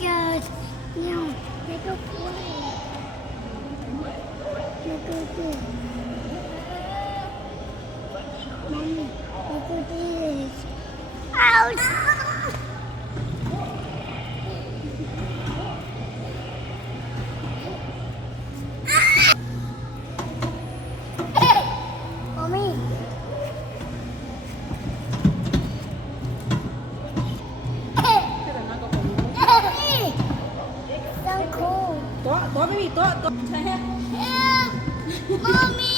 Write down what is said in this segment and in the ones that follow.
god. No, let go play. Let go do. Mommy, let go do this. Ouch! Mommy. So cool. โต๊ะไม่มีโต๊ะใช่ไหม Mommy.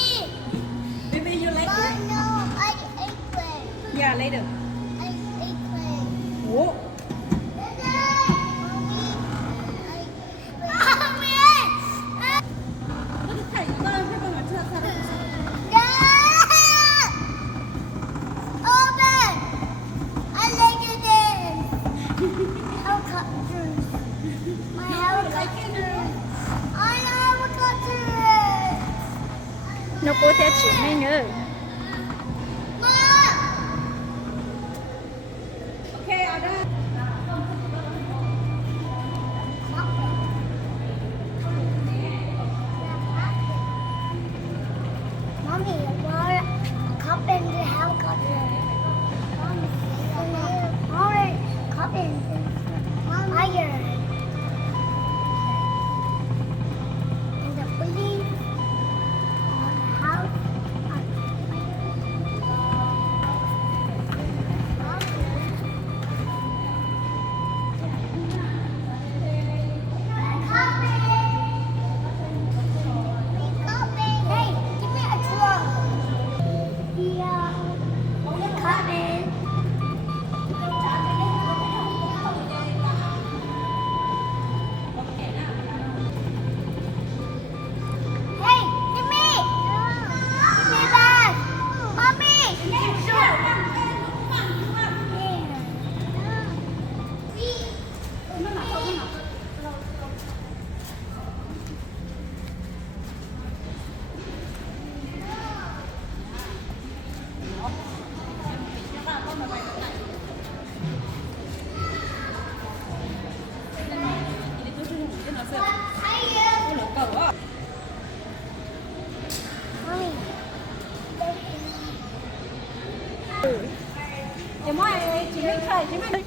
Maybe you like it No, I play. Yeah later I play. โอ้ ถ่ายบ้านให้เป็นแบบเชื่อสัตว์ Open! I like it dance. Helicopters. My helicopters. I know helicopters. Nó cố theo chuyện này nữa. Mom! โอเคเอาได้ Mommy, what cup in the helicopter? Mommy, cup in fire. And the building on the house on Hey, give me a truck. Yeah. Coming. Hey, give me. Give me back. Mommy. Mommy. Chị mới chị mới khai chị mới